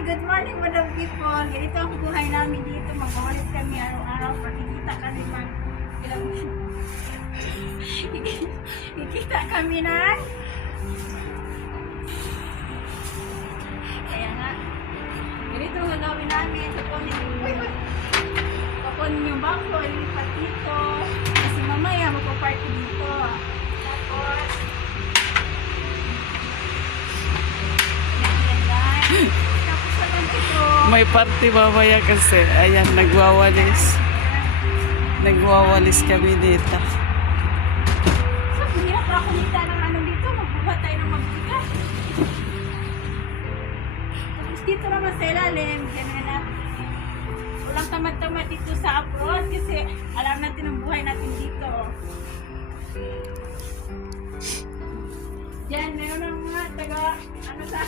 Good morning, Madam People. Ganito ang buhay namin dito. Magawalis kami araw-araw. Pagkikita kami Ikita kami na. Kaya nga, ganito ang gagawin namin. Kapunin yung bangko, ilipat dito. Kasi mamaya magpaparty dito. Tapos, May party mamaya kasi. Ayan, nagwawalis. Nagwawalis kami dito. so, hirap ako nita ng ano dito. Magbuhat tayo ng magbigas. Tapos dito naman sa ilalim. Ganyan na. Walang tamad-tamad dito sa abroad kasi alam natin ang buhay natin dito. Yan, meron ng mga taga, ano sa